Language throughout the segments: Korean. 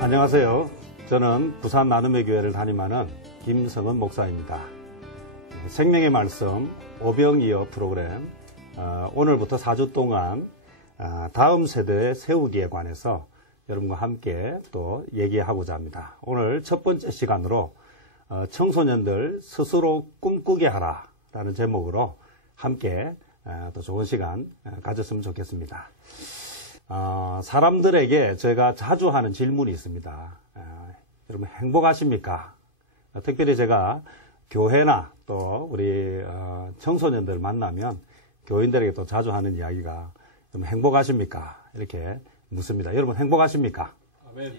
안녕하세요. 저는 부산 나눔의 교회를 담임하는 김성은 목사입니다. 생명의 말씀 오병이어 프로그램 오늘부터 4주 동안 다음 세대의 세우기에 관해서 여러분과 함께 또 얘기하고자 합니다. 오늘 첫 번째 시간으로 청소년들 스스로 꿈꾸게 하라 라는 제목으로 함께 또 좋은 시간 가졌으면 좋겠습니다. 사람들에게 저희가 자주 하는 질문이 있습니다. 여러분 행복하십니까? 특별히 제가 교회나 또 우리 청소년들 만나면 교인들에게 또 자주 하는 이야기가 여러분 행복하십니까? 이렇게 묻습니다. 여러분 행복하십니까? 아멘.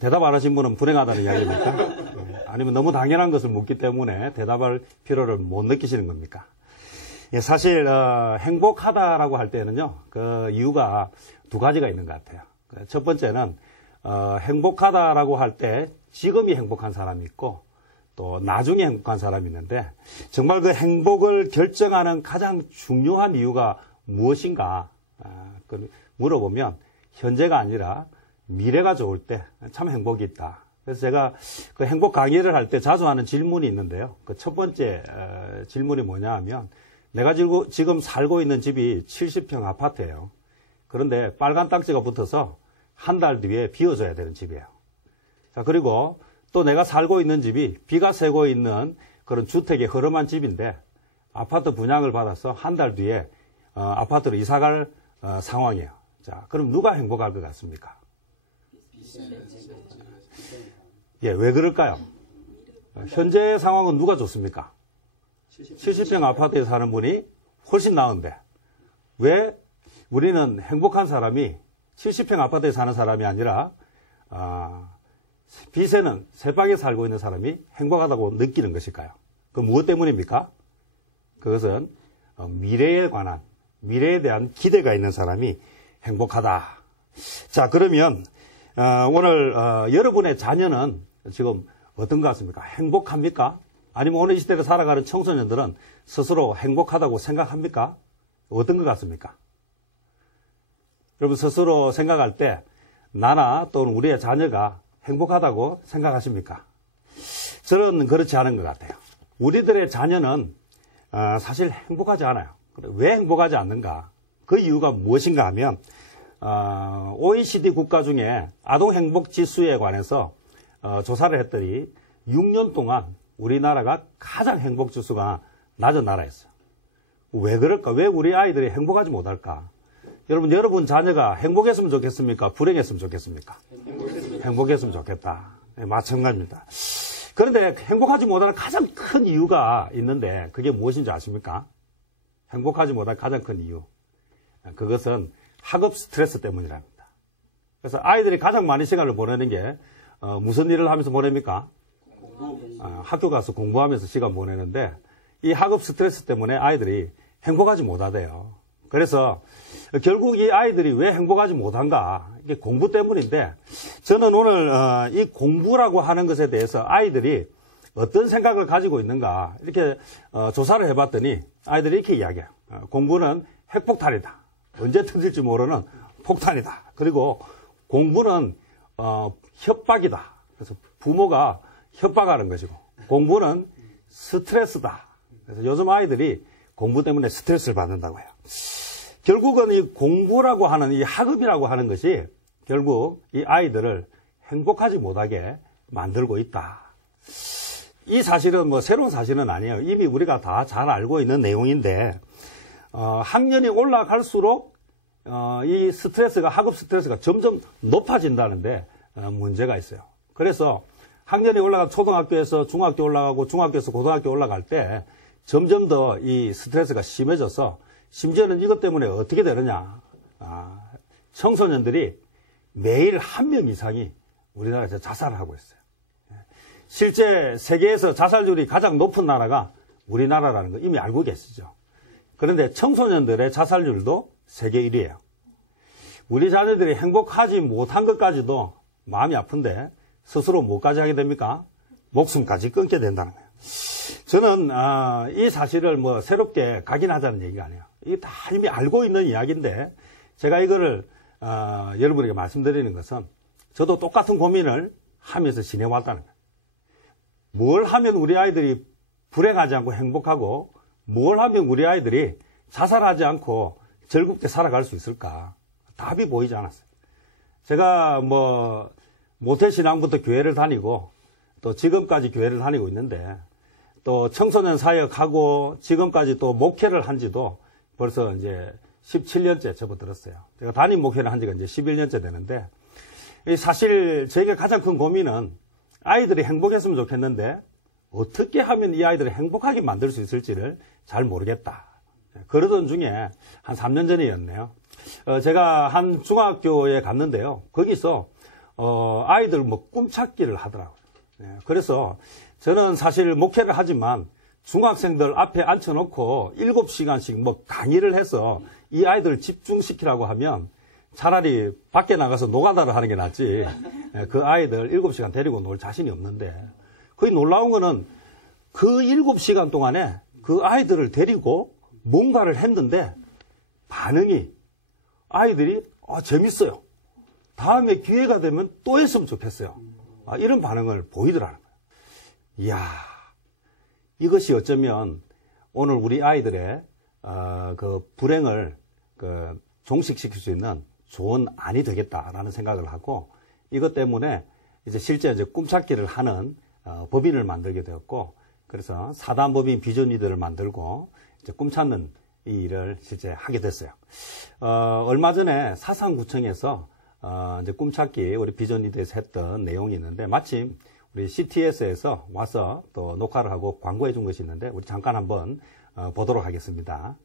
대답 안 하신 분은 불행하다는 이야기입니까? 아니면 너무 당연한 것을 묻기 때문에 대답할 필요를 못 느끼시는 겁니까? 사실 행복하다라고 할 때는요, 그 이유가 두 가지가 있는 것 같아요. 첫 번째는 행복하다라고 할 때 지금이 행복한 사람이 있고 또 나중에 행복한 사람이 있는데 정말 그 행복을 결정하는 가장 중요한 이유가 무엇인가 물어보면 현재가 아니라 미래가 좋을 때 참 행복이 있다. 그래서 제가 그 행복 강의를 할 때 자주 하는 질문이 있는데요. 그 첫 번째 질문이 뭐냐 하면 내가 지금 살고 있는 집이 70평 아파트예요. 그런데 빨간 딱지가 붙어서 한 달 뒤에 비워져야 되는 집이에요. 자, 그리고 또 내가 살고 있는 집이 비가 새고 있는 그런 주택의 허름한 집인데 아파트 분양을 받아서 한 달 뒤에 아파트로 이사갈 상황이에요. 자, 그럼 누가 행복할 것 같습니까? 예, 왜 그럴까요? 현재 상황은 누가 좋습니까? 70평 아파트에 사는 분이 훨씬 나은데 왜 우리는 행복한 사람이 70평 아파트에 사는 사람이 아니라 빚에는 새방에 살고 있는 사람이 행복하다고 느끼는 것일까요? 그 무엇 때문입니까? 그것은 미래에 대한 기대가 있는 사람이 행복하다. 자, 그러면 오늘 여러분의 자녀는 지금 어떤 것 같습니까? 행복합니까? 아니면 오늘 이 시대를 살아가는 청소년들은 스스로 행복하다고 생각합니까? 어떤 것 같습니까? 여러분 스스로 생각할 때 나나 또는 우리의 자녀가 행복하다고 생각하십니까? 저는 그렇지 않은 것 같아요. 우리들의 자녀는 사실 행복하지 않아요. 왜 행복하지 않는가? 그 이유가 무엇인가 하면 OECD 국가 중에 아동 행복 지수에 관해서 조사를 했더니 6년 동안 우리나라가 가장 행복 지수가 낮은 나라였어요. 왜 그럴까? 왜 우리 아이들이 행복하지 못할까? 여러분 자녀가 행복했으면 좋겠습니까? 불행했으면 좋겠습니까? 행복했으면 좋겠다. 네, 마찬가지입니다. 그런데 행복하지 못하는 가장 큰 이유가 있는데 그게 무엇인지 아십니까? 행복하지 못할 가장 큰 이유. 그것은 학업 스트레스 때문이랍니다. 그래서 아이들이 가장 많은 시간을 보내는 게 무슨 일을 하면서 보냅니까? 학교 가서 공부하면서 시간 보내는데 이 학업 스트레스 때문에 아이들이 행복하지 못하대요. 그래서 결국 이 아이들이 왜 행복하지 못한가? 이게 공부 때문인데 저는 오늘 이 공부라고 하는 것에 대해서 아이들이 어떤 생각을 가지고 있는가 이렇게 조사를 해봤더니 아이들이 이렇게 이야기해요. 공부는 핵폭탄이다. 언제 터질지 모르는 폭탄이다. 그리고 공부는 협박이다. 그래서 부모가 협박하는 것이고 공부는 스트레스다. 그래서 요즘 아이들이 공부 때문에 스트레스를 받는다고 해요. 결국은 이 공부라고 하는 이 학업이라고 하는 것이 결국 이 아이들을 행복하지 못하게 만들고 있다. 이 사실은 뭐 새로운 사실은 아니에요. 이미 우리가 다 잘 알고 있는 내용인데 학년이 올라갈수록 이 스트레스가 학업 스트레스가 점점 높아진다는데 문제가 있어요. 그래서 학년이 올라가 초등학교에서 중학교 올라가고 중학교에서 고등학교 올라갈 때 점점 더 이 스트레스가 심해져서 심지어는 이것 때문에 어떻게 되느냐. 청소년들이 매일 한 명 이상이 우리나라에서 자살을 하고 있어요. 실제 세계에서 자살률이 가장 높은 나라가 우리나라라는 거 이미 알고 계시죠. 그런데 청소년들의 자살률도 세계 1위예요. 우리 자녀들이 행복하지 못한 것까지도 마음이 아픈데 스스로 뭐까지 하게 됩니까? 목숨까지 끊게 된다는 거예요. 저는 이 사실을 뭐 새롭게 각인하자는 얘기가 아니에요. 이게 다 이미 알고 있는 이야기인데 제가 이거를 여러분에게 말씀드리는 것은 저도 똑같은 고민을 하면서 지내왔다는 거예요. 뭘 하면 우리 아이들이 불행하지 않고 행복하고 뭘 하면 우리 아이들이 자살하지 않고 즐겁게 살아갈 수 있을까? 답이 보이지 않았어요. 제가 뭐 모태신앙부터 교회를 다니고 또 지금까지 교회를 다니고 있는데 또 청소년 사역하고 지금까지 또 목회를 한 지도 벌써 이제 17년째 접어들었어요. 제가 담임 목회를 한 지가 이제 11년째 되는데 사실 저에게 가장 큰 고민은 아이들이 행복했으면 좋겠는데 어떻게 하면 이 아이들을 행복하게 만들 수 있을지를 잘 모르겠다. 그러던 중에 한 3년 전이었네요. 제가 한 중학교에 갔는데요. 거기서 아이들 뭐 꿈찾기를 하더라고요. 그래서 저는 사실 목회를 하지만 중학생들 앞에 앉혀놓고 7시간씩 뭐 강의를 해서 이 아이들을 집중시키라고 하면 차라리 밖에 나가서 노가다를 하는 게 낫지. 그 아이들 7시간 데리고 놀 자신이 없는데 거의 놀라운 거는 그 7시간 동안에 그 아이들을 데리고 뭔가를 했는데 반응이 아이들이 재밌어요. 다음에 기회가 되면 또 했으면 좋겠어요. 이런 반응을 보이더라는 거예요. 이야, 이것이 어쩌면 오늘 우리 아이들의 그 불행을 종식시킬 수 있는 좋은 안이 되겠다라는 생각을 하고 이것 때문에 이제 실제 이제 꿈찾기를 하는 법인을 만들게 되었고 그래서 사단법인 비전리더를 만들고 이제 꿈찾는 이 일을 실제 하게 됐어요. 얼마 전에 사상구청에서 이제 꿈찾기 우리 비전리더에서 했던 내용이 있는데 마침 우리 CTS에서 와서 또 녹화를 하고 광고해 준 것이 있는데 우리 잠깐 한번 보도록 하겠습니다.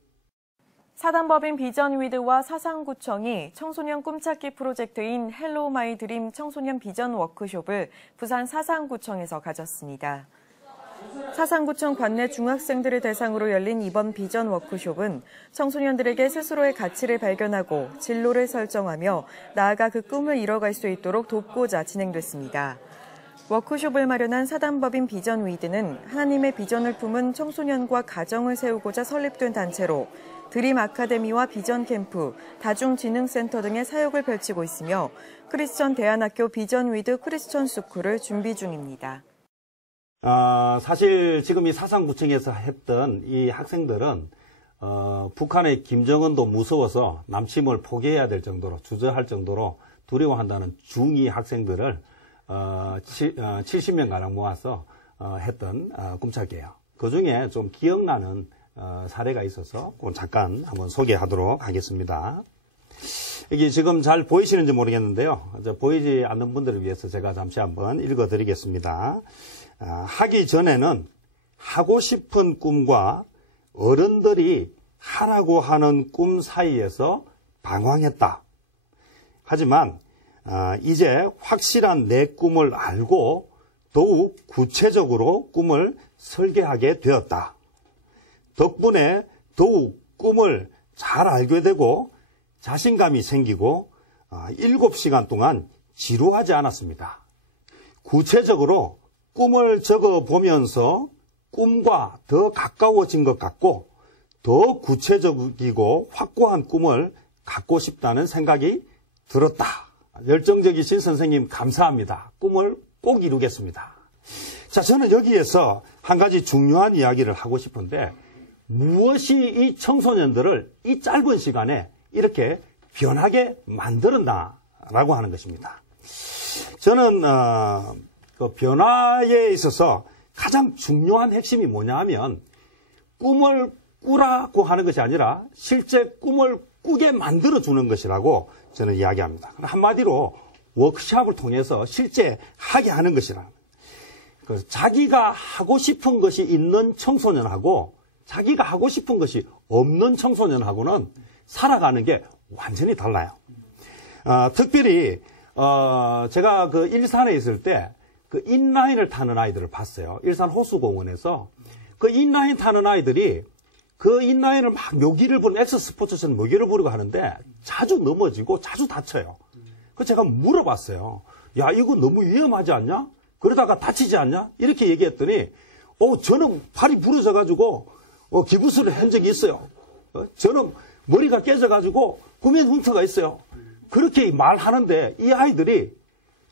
사단법인 비전위드와 사상구청이 청소년 꿈찾기 프로젝트인 헬로 마이 드림 청소년 비전 워크숍을 부산 사상구청에서 가졌습니다. 사상구청 관내 중학생들을 대상으로 열린 이번 비전 워크숍은 청소년들에게 스스로의 가치를 발견하고 진로를 설정하며 나아가 그 꿈을 이뤄갈 수 있도록 돕고자 진행됐습니다. 워크숍을 마련한 사단법인 비전위드는 하나님의 비전을 품은 청소년과 가정을 세우고자 설립된 단체로 드림 아카데미와 비전 캠프, 다중지능센터 등의 사역을 펼치고 있으며 크리스천 대안학교 비전위드 크리스천 스쿨을 준비 중입니다. 사실 지금 이 사상구청에서 했던 이 학생들은 북한의 김정은도 무서워서 남침을 포기해야 될 정도로 주저할 정도로 두려워한다는 중2 학생들을 70명가량 모아서 했던 꿈찾기예요. 그중에 좀 기억나는 사례가 있어서 잠깐 한번 소개하도록 하겠습니다. 이게 지금 잘 보이시는지 모르겠는데요. 보이지 않는 분들을 위해서 제가 잠시 한번 읽어드리겠습니다. 하기 전에는 하고 싶은 꿈과 어른들이 하라고 하는 꿈 사이에서 방황했다. 하지만 이제 확실한 내 꿈을 알고 더욱 구체적으로 꿈을 설계하게 되었다. 덕분에 더욱 꿈을 잘 알게 되고 자신감이 생기고 7시간 동안 지루하지 않았습니다. 구체적으로 꿈을 적어보면서 꿈과 더 가까워진 것 같고 더 구체적이고 확고한 꿈을 갖고 싶다는 생각이 들었다. 열정적이신 선생님 감사합니다. 꿈을 꼭 이루겠습니다. 자, 저는 여기에서 한 가지 중요한 이야기를 하고 싶은데 무엇이 이 청소년들을 이 짧은 시간에 이렇게 변하게 만들었나라고 하는 것입니다. 저는 그 변화에 있어서 가장 중요한 핵심이 뭐냐 하면 꿈을 꾸라고 하는 것이 아니라 실제 꿈을 꾸게 만들어주는 것이라고 저는 이야기합니다. 한마디로 워크숍을 통해서 실제 하게 하는 것이라. 자기가 하고 싶은 것이 있는 청소년하고 자기가 하고 싶은 것이 없는 청소년하고는 살아가는 게 완전히 달라요. 특별히 제가 그 일산에 있을 때 그 인라인을 타는 아이들을 봤어요. 일산 호수공원에서 그 인라인 타는 아이들이 그 인라인을 막 묘기를 부르는 엑스스포츠처럼 묘기를 부르고 하는데 자주 넘어지고 자주 다쳐요. 그래서 제가 물어봤어요. 야, 이거 너무 위험하지 않냐? 그러다가 다치지 않냐? 이렇게 얘기했더니, 저는 팔이 부러져가지고, 기부스를 한 적이 있어요. 저는 머리가 깨져가지고, 구면 흉터가 있어요. 그렇게 말하는데, 이 아이들이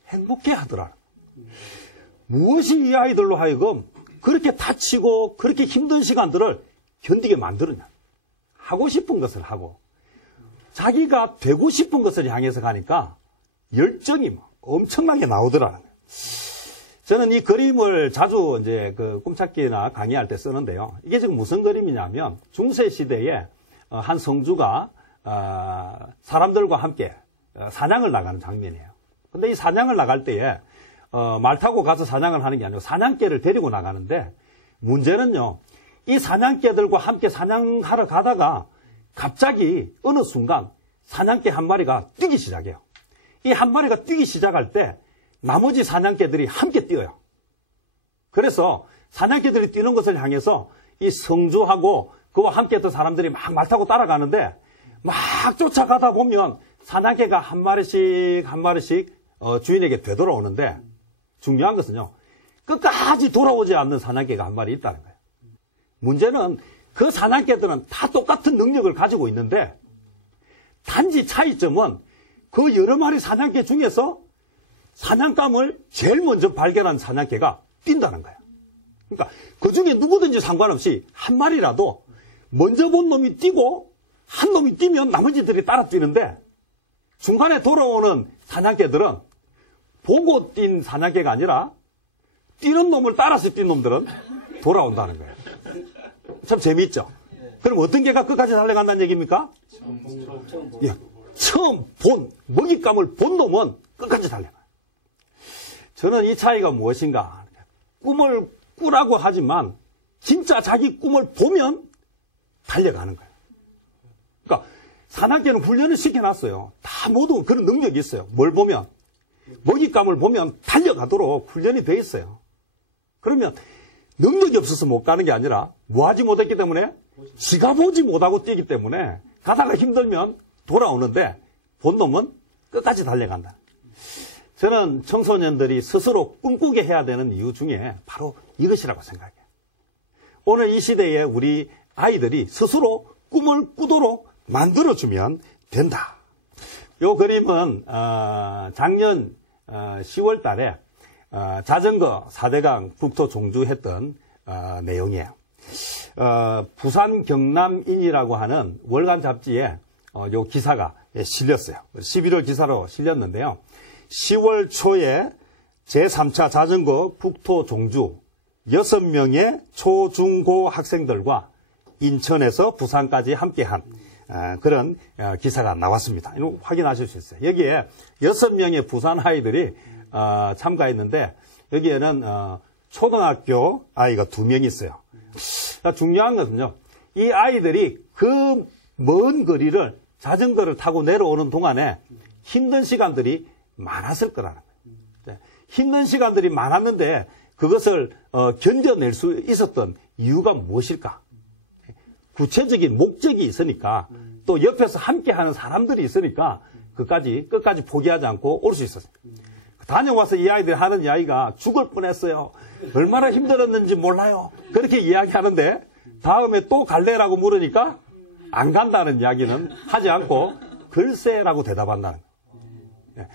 행복해 하더라. 무엇이 이 아이들로 하여금 그렇게 다치고, 그렇게 힘든 시간들을 견디게 만들었냐? 하고 싶은 것을 하고, 자기가 되고 싶은 것을 향해서 가니까, 열정이 엄청나게 나오더라는 거예요. 저는 이 그림을 자주 이제 그 꿈찾기나 강의할 때 쓰는데요. 이게 지금 무슨 그림이냐면 중세 시대에 한 성주가 사람들과 함께 사냥을 나가는 장면이에요. 근데 이 사냥을 나갈 때에 말 타고 가서 사냥을 하는 게 아니고 사냥개를 데리고 나가는데 문제는요. 이 사냥개들과 함께 사냥하러 가다가 갑자기 어느 순간 사냥개 한 마리가 뛰기 시작해요. 이 한 마리가 뛰기 시작할 때 나머지 사냥개들이 함께 뛰어요. 그래서 사냥개들이 뛰는 것을 향해서 이 성주하고 그와 함께 했던 사람들이 막 말 타고 따라가는데 막 쫓아가다 보면 사냥개가 한 마리씩 주인에게 되돌아오는데 중요한 것은요. 끝까지 돌아오지 않는 사냥개가 한 마리 있다는 거예요. 문제는 그 사냥개들은 다 똑같은 능력을 가지고 있는데 단지 차이점은 그 여러 마리 사냥개 중에서 사냥감을 제일 먼저 발견한 사냥개가 뛴다는 거예요. 그러니까 그 중에 누구든지 상관없이 한 마리라도 먼저 본 놈이 뛰고 한 놈이 뛰면 나머지들이 따라 뛰는데 중간에 돌아오는 사냥개들은 보고 뛴 사냥개가 아니라 뛰는 놈을 따라서 뛴 놈들은 돌아온다는 거예요. 참 재미있죠? 그럼 어떤 개가 끝까지 달려간다는 얘기입니까? 예, 처음 본 먹잇감을 본 놈은 끝까지 달려가요. 저는 이 차이가 무엇인가? 꿈을 꾸라고 하지만 진짜 자기 꿈을 보면 달려가는 거예요. 그러니까 사냥개는 훈련을 시켜놨어요. 다 모두 그런 능력이 있어요. 뭘 보면? 먹잇감을 보면 달려가도록 훈련이 돼 있어요. 그러면 능력이 없어서 못 가는 게 아니라 뭐 하지 못했기 때문에 지가 보지 못하고 뛰기 때문에 가다가 힘들면 돌아오는데 본 놈은 끝까지 달려간다. 저는 청소년들이 스스로 꿈꾸게 해야 되는 이유 중에 바로 이것이라고 생각해요. 오늘 이 시대에 우리 아이들이 스스로 꿈을 꾸도록 만들어주면 된다. 이 그림은 작년 10월 달에 자전거 4대강 북토 종주했던 내용이에요. 부산 경남인이라고 하는 월간 잡지에 요 기사가 실렸어요. 11월 기사로 실렸는데요. 10월 초에 제3차 자전거 북토 종주 6명의 초중고 학생들과 인천에서 부산까지 함께한 그런 기사가 나왔습니다. 이거 확인하실 수 있어요. 여기에 6명의 부산 아이들이 참가했는데 여기에는 초등학교 아이가 2명 있어요. 중요한 것은요. 이 아이들이 그 먼 거리를 자전거를 타고 내려오는 동안에 힘든 시간들이 많았을 거라는 거예요. 힘든 시간들이 많았는데 그것을 견뎌낼 수 있었던 이유가 무엇일까? 구체적인 목적이 있으니까 또 옆에서 함께하는 사람들이 있으니까 끝까지 포기하지 않고 올 수 있었어요. 다녀와서 이 아이들이 하는 이야기가 죽을 뻔했어요. 얼마나 힘들었는지 몰라요. 그렇게 이야기하는데 다음에 또 갈래라고 물으니까 안 간다는 이야기는 하지 않고 글쎄라고 대답한다는 거예요.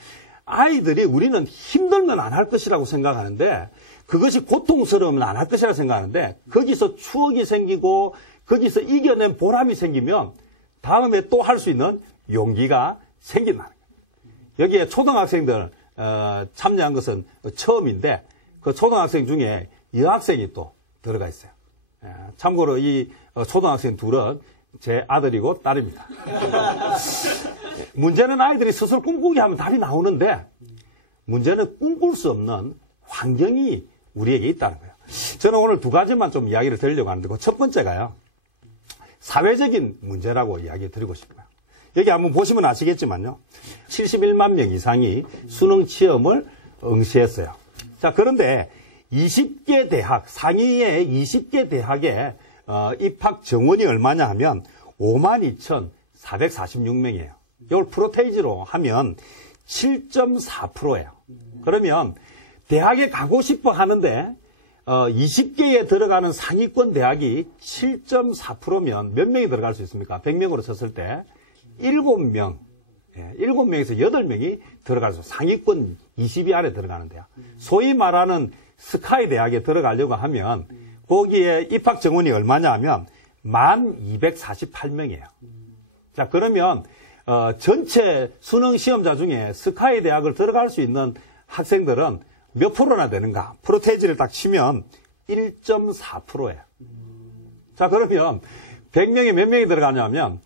아이들이 우리는 힘들면 안 할 것이라고 생각하는데 그것이 고통스러우면 안 할 것이라고 생각하는데 거기서 추억이 생기고 거기서 이겨낸 보람이 생기면 다음에 또 할 수 있는 용기가 생긴다는 거예요. 여기에 초등학생들 참여한 것은 처음인데 그 초등학생 중에 여학생이 또 들어가 있어요. 참고로 이 초등학생 둘은 제 아들이고 딸입니다. 문제는 아이들이 스스로 꿈꾸게 하면 답이 나오는데 문제는 꿈꿀 수 없는 환경이 우리에게 있다는 거예요. 저는 오늘 2가지만 좀 이야기를 드리려고 하는데 그 첫 번째가요. 사회적인 문제라고 이야기 드리고 싶어요. 여기 한번 보시면 아시겠지만요. 71만 명 이상이 수능 시험을 응시했어요. 자, 그런데 20개 대학, 상위의 20개 대학의 입학 정원이 얼마냐 하면 52,446명이에요. 이걸 프로테이지로 하면 7.4%예요. 그러면 대학에 가고 싶어 하는데 20개에 들어가는 상위권 대학이 7.4%면 몇 명이 들어갈 수 있습니까? 100명으로 쳤을 때 7명, 7명에서 8명이 들어갈 수 있어요. 상위권 20위 안에 들어가는 대학. 소위 말하는 스카이 대학에 들어가려고 하면 거기에 입학 정원이 얼마냐 하면 1248명이에요. 자, 그러면 전체 수능 시험자 중에 스카이 대학을 들어갈 수 있는 학생들은 몇 프로나 되는가? 프로테이지를 딱 치면 1.4%예요. 자, 그러면 100명에 몇 명이 들어가냐면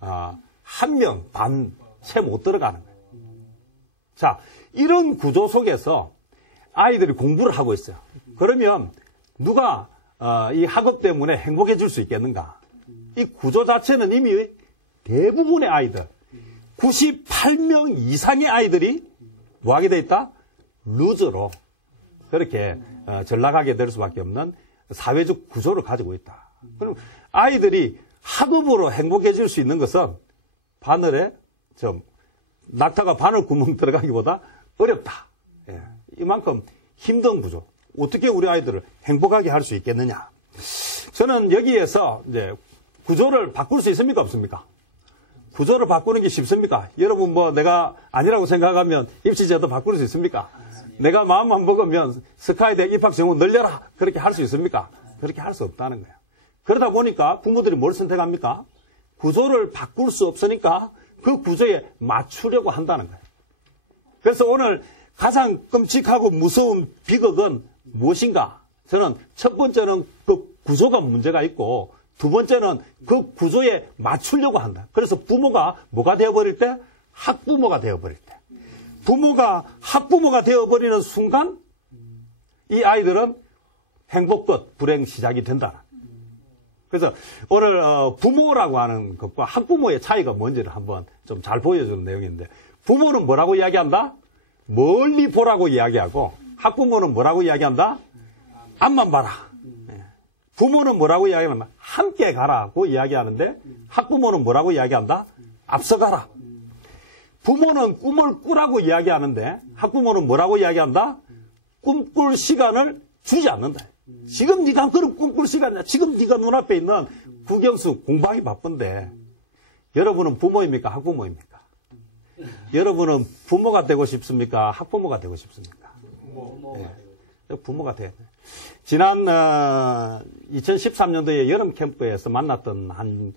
1명 반 채 못 들어가는 거예요. 자, 이런 구조 속에서 아이들이 공부를 하고 있어요. 그러면 누가 이 학업 때문에 행복해질 수 있겠는가? 이 구조 자체는 이미 대부분의 아이들, 98명 이상의 아이들이 뭐 하게 돼 있다? 루저로 그렇게 전락하게 될 수밖에 없는 사회적 구조를 가지고 있다. 그럼 아이들이 학업으로 행복해질 수 있는 것은 바늘에 좀 낙타가 바늘 구멍 들어가기보다 어렵다. 예, 이만큼 힘든 구조. 어떻게 우리 아이들을 행복하게 할 수 있겠느냐? 저는 여기에서 이제 구조를 바꿀 수 있습니까? 없습니까? 구조를 바꾸는 게 쉽습니까? 여러분 뭐 내가 아니라고 생각하면 입시제도 바꿀 수 있습니까? 내가 마음만 먹으면 스카이대 입학 정원 늘려라. 그렇게 할 수 있습니까? 그렇게 할 수 없다는 거예요. 그러다 보니까 부모들이 뭘 선택합니까? 구조를 바꿀 수 없으니까 그 구조에 맞추려고 한다는 거예요. 그래서 오늘 가장 끔찍하고 무서운 비극은 무엇인가? 저는 첫 번째는 그 구조가 문제가 있고 두 번째는 그 구조에 맞추려고 한다. 그래서 부모가 뭐가 되어버릴 때? 학부모가 되어버릴 때. 부모가 학부모가 되어버리는 순간 이 아이들은 행복 끝, 불행 시작이 된다. 그래서 오늘 부모라고 하는 것과 학부모의 차이가 뭔지를 한번 좀 잘 보여주는 내용인데 부모는 뭐라고 이야기한다? 멀리 보라고 이야기하고 학부모는 뭐라고 이야기한다? 앞만 봐라. 부모는 뭐라고 이야기하면 함께 가라고 이야기하는데 학부모는 뭐라고 이야기한다? 앞서가라. 부모는 꿈을 꾸라고 이야기하는데 학부모는 뭐라고 이야기한다? 꿈꿀 시간을 주지 않는다. 지금 네가 그런 꿈꿀 시간이야. 지금 네가 눈앞에 있는 국영수 공부하기 바쁜데 여러분은 부모입니까? 학부모입니까? 여러분은 부모가 되고 싶습니까? 학부모가 되고 싶습니까? 부모가 돼야 돼. 지난 2013년도에 여름 캠프에서 만났던 한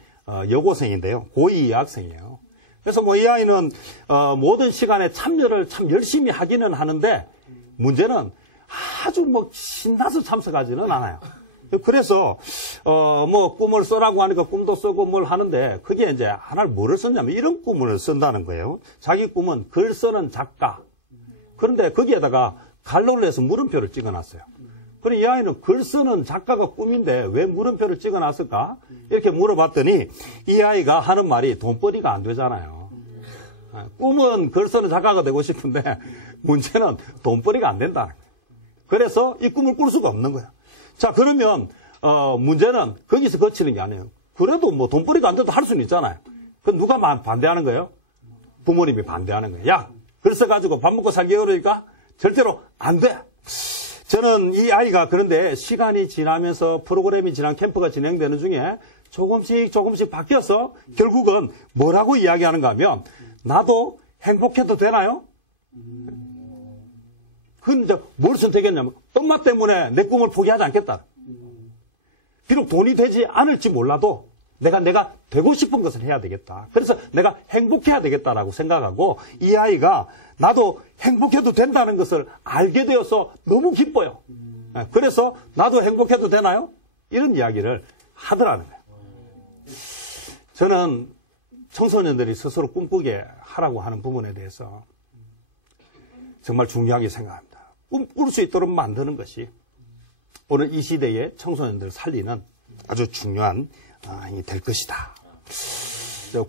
여고생인데요. 고2 학생이에요. 그래서 뭐 이 아이는 모든 시간에 참여를 참 열심히 하기는 하는데 문제는 아주 뭐 신나서 참석하지는 않아요. 그래서 뭐 꿈을 써라고 하니까 꿈도 쓰고 뭘 하는데 그게 이제 하나를 뭐를 썼냐면 이런 꿈을 쓴다는 거예요. 자기 꿈은 글 쓰는 작가. 그런데 거기에다가 갈로를 해서 물음표를 찍어놨어요. 그럼 이 아이는 글 쓰는 작가가 꿈인데 왜 물음표를 찍어놨을까? 이렇게 물어봤더니 이 아이가 하는 말이 돈벌이가 안 되잖아요. 꿈은 글 쓰는 작가가 되고 싶은데 문제는 돈벌이가 안 된다는 거예요. 그래서 이 꿈을 꿀 수가 없는 거예요. 자, 그러면 문제는 거기서 거치는 게 아니에요. 그래도 뭐 돈벌이가 안 돼도 할 수는 있잖아요. 그 누가 반대하는 거예요? 부모님이 반대하는 거예요. 야, 글 써가지고 밥 먹고 살기 어려우니까 절대로 안 돼. 저는 이 아이가 그런데 시간이 지나면서 프로그램이 지난 캠프가 진행되는 중에 조금씩 바뀌어서 결국은 뭐라고 이야기하는가 하면 나도 행복해도 되나요? 그건 이제 뭘 선택했냐면 엄마 때문에 내 꿈을 포기하지 않겠다. 비록 돈이 되지 않을지 몰라도 내가 되고 싶은 것을 해야 되겠다. 그래서 내가 행복해야 되겠다라고 생각하고 이 아이가 나도 행복해도 된다는 것을 알게 되어서 너무 기뻐요. 그래서 나도 행복해도 되나요? 이런 이야기를 하더라는 거예요. 저는 청소년들이 스스로 꿈꾸게 하라고 하는 부분에 대해서 정말 중요하게 생각합니다. 꿈꿀 수 있도록 만드는 것이 오늘 이 시대의 청소년들을 살리는 아주 중요한 힘이 될 것이다.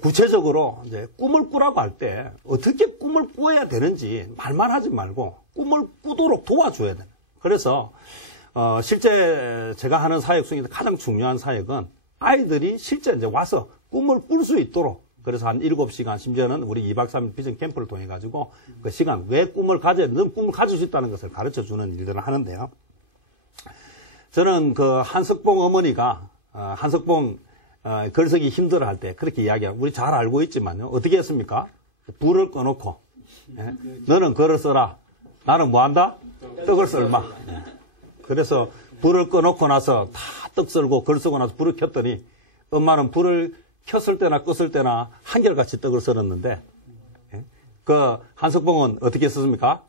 구체적으로 이제 꿈을 꾸라고 할 때 어떻게 꿈을 꾸어야 되는지 말만 하지 말고 꿈을 꾸도록 도와줘야 돼요. 그래서 실제 제가 하는 사역 중에서 가장 중요한 사역은 아이들이 실제 이제 와서 꿈을 꿀 수 있도록 그래서 한 7시간, 심지어는 우리 2박 3일 비전 캠프를 통해 가지고 그 시간, 왜 꿈을 가져야 돼? 넌 꿈을 가질 수 있다는 것을 가르쳐 주는 일들을 하는데요. 저는 그 한석봉 어머니가, 한석봉 글쓰기 힘들어 할 때 그렇게 이야기하고, 우리 잘 알고 있지만요. 어떻게 했습니까? 불을 꺼놓고, 예? 너는 글을 써라. 나는 뭐 한다? 떡을 썰마. 예. 그래서 불을 꺼놓고 나서 다 떡 썰고 글 쓰고 나서 불을 켰더니 엄마는 불을 켰을 때나 껐을 때나 한결같이 떡을 썰었는데, 예? 그 한석봉은 어떻게 썼습니까?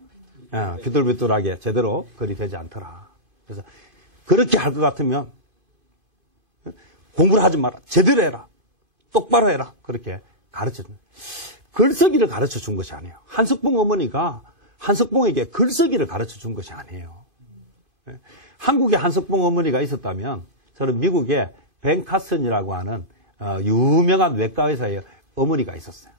예, 비뚤비뚤하게 제대로 글이 되지 않더라. 그래서 그렇게 할 것 같으면 공부를 하지 마라. 제대로 해라. 똑바로 해라. 그렇게 가르쳐 준. 글쓰기를 가르쳐 준 것이 아니에요. 한석봉 어머니가 한석봉에게 글쓰기를 가르쳐 준 것이 아니에요. 예? 한국에 한석봉 어머니가 있었다면 저는 미국에 벤 카슨이라고 하는 유명한 외과 의사의 어머니가 있었어요.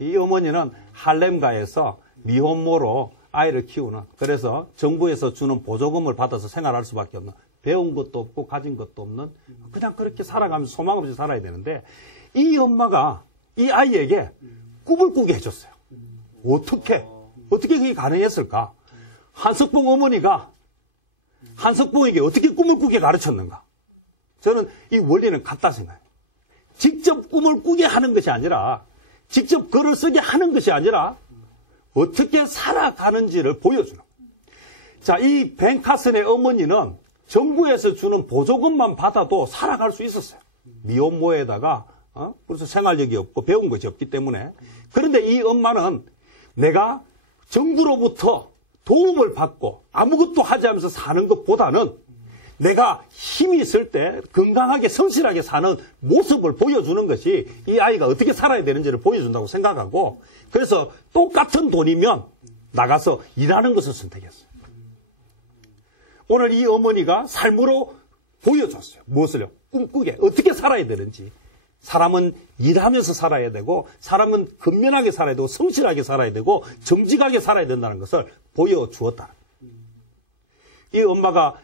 이 어머니는 할렘가에서 미혼모로 아이를 키우는, 그래서 정부에서 주는 보조금을 받아서 생활할 수밖에 없는, 배운 것도 없고 가진 것도 없는, 그냥 그렇게 살아가면서 소망 없이 살아야 되는데, 이 엄마가 이 아이에게 꿈을 꾸게 해줬어요. 어떻게 그게 가능했을까? 한석봉 어머니가 한석봉에게 어떻게 꿈을 꾸게 가르쳤는가? 저는 이 원리는 같다 생각해요. 직접 꿈을 꾸게 하는 것이 아니라, 직접 글을 쓰게 하는 것이 아니라, 어떻게 살아가는지를 보여주는 거예요. 자, 이 벤 카슨의 어머니는 정부에서 주는 보조금만 받아도 살아갈 수 있었어요. 미혼모에다가, 그래서 생활력이 없고 배운 것이 없기 때문에. 그런데 이 엄마는 내가 정부로부터 도움을 받고 아무것도 하지 않으면서 사는 것보다는 내가 힘이 있을 때 건강하게 성실하게 사는 모습을 보여주는 것이 이 아이가 어떻게 살아야 되는지를 보여준다고 생각하고, 그래서 똑같은 돈이면 나가서 일하는 것을 선택했어요. 오늘 이 어머니가 삶으로 보여줬어요. 무엇을요? 꿈꾸게. 어떻게 살아야 되는지. 사람은 일하면서 살아야 되고, 사람은 근면하게 살아야 되고, 성실하게 살아야 되고, 정직하게 살아야 된다는 것을 보여주었다. 이 엄마가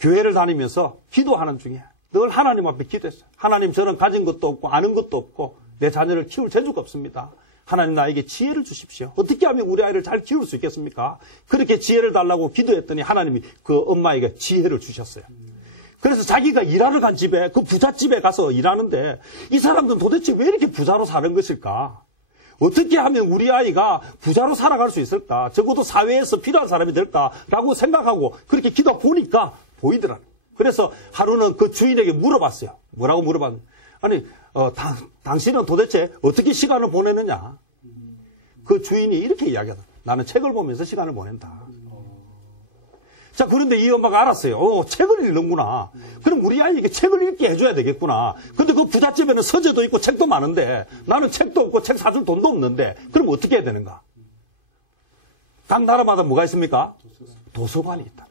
교회를 다니면서 기도하는 중에 늘 하나님 앞에 기도했어요. 하나님, 저는 가진 것도 없고 아는 것도 없고 내 자녀를 키울 재주가 없습니다. 하나님, 나에게 지혜를 주십시오. 어떻게 하면 우리 아이를 잘 키울 수 있겠습니까? 그렇게 지혜를 달라고 기도했더니 하나님이 그 엄마에게 지혜를 주셨어요. 그래서 자기가 일하러 간 집에, 그 부잣집에 가서 일하는데, 이 사람들은 도대체 왜 이렇게 부자로 사는 것일까? 어떻게 하면 우리 아이가 부자로 살아갈 수 있을까? 적어도 사회에서 필요한 사람이 될까라고 생각하고 그렇게 기도 보니까 보이더라. 그래서 하루는 그 주인에게 물어봤어요. 뭐라고 물어봤는데, 아니, 당신은 도대체 어떻게 시간을 보내느냐? 그 주인이 이렇게 이야기하다. 나는 책을 보면서 시간을 보낸다. 자, 그런데 이 엄마가 알았어요. 책을 읽는구나. 그럼 우리 아이에게 책을 읽게 해줘야 되겠구나. 근데 그 부잣집에는 서재도 있고 책도 많은데 나는 책도 없고 책 사줄 돈도 없는데 그럼 어떻게 해야 되는가? 각 나라마다 뭐가 있습니까? 도서관이 있다.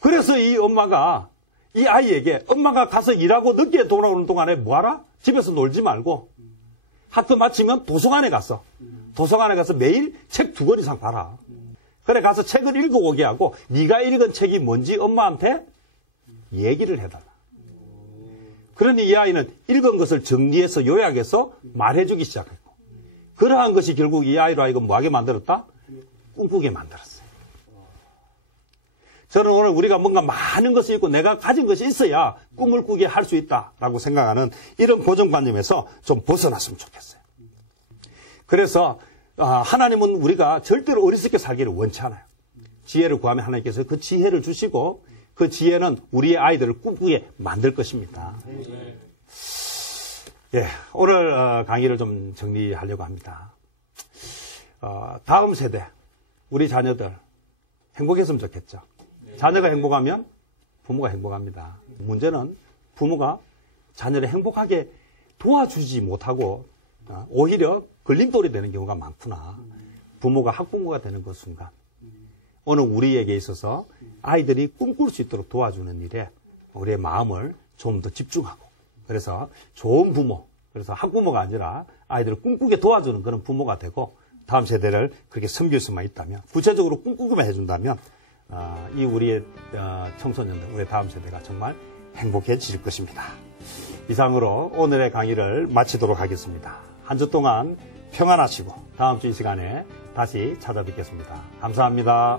그래서 이 엄마가 이 아이에게, 엄마가 가서 일하고 늦게 돌아오는 동안에 뭐하라? 집에서 놀지 말고 학교 마치면 도서관에 가서 매일 책 2권 이상 봐라. 그래, 가서 책을 읽어오게 하고 네가 읽은 책이 뭔지 엄마한테 얘기를 해달라. 그러니 이 아이는 읽은 것을 정리해서 요약해서 말해주기 시작했고, 그러한 것이 결국 이 아이로 하여금 뭐하게 만들었다? 꿈꾸게 만들었어요. 저는 오늘 우리가 뭔가 많은 것이 있고 내가 가진 것이 있어야 꿈을 꾸게 할 수 있다라고 생각하는 이런 고정관념에서 좀 벗어났으면 좋겠어요. 그래서 하나님은 우리가 절대로 어리석게 살기를 원치 않아요. 지혜를 구하면 하나님께서 그 지혜를 주시고 그 지혜는 우리의 아이들을 꿈꾸게 만들 것입니다. 예, 오늘 강의를 좀 정리하려고 합니다. 다음 세대, 우리 자녀들 행복했으면 좋겠죠. 자녀가 행복하면 부모가 행복합니다. 문제는 부모가 자녀를 행복하게 도와주지 못하고 오히려 걸림돌이 되는 경우가 많구나. 부모가 학부모가 되는 그 순간, 오늘 우리에게 있어서 아이들이 꿈꿀 수 있도록 도와주는 일에 우리의 마음을 좀 더 집중하고, 그래서 좋은 부모, 그래서 학부모가 아니라 아이들을 꿈꾸게 도와주는 그런 부모가 되고, 다음 세대를 그렇게 섬길 수만 있다면, 구체적으로 꿈꾸기만 해준다면 이 우리의 청소년들, 우리의 다음 세대가 정말 행복해질 것입니다. 이상으로 오늘의 강의를 마치도록 하겠습니다. 한 주 동안 평안하시고 다음 주 이 시간에 다시 찾아뵙겠습니다. 감사합니다.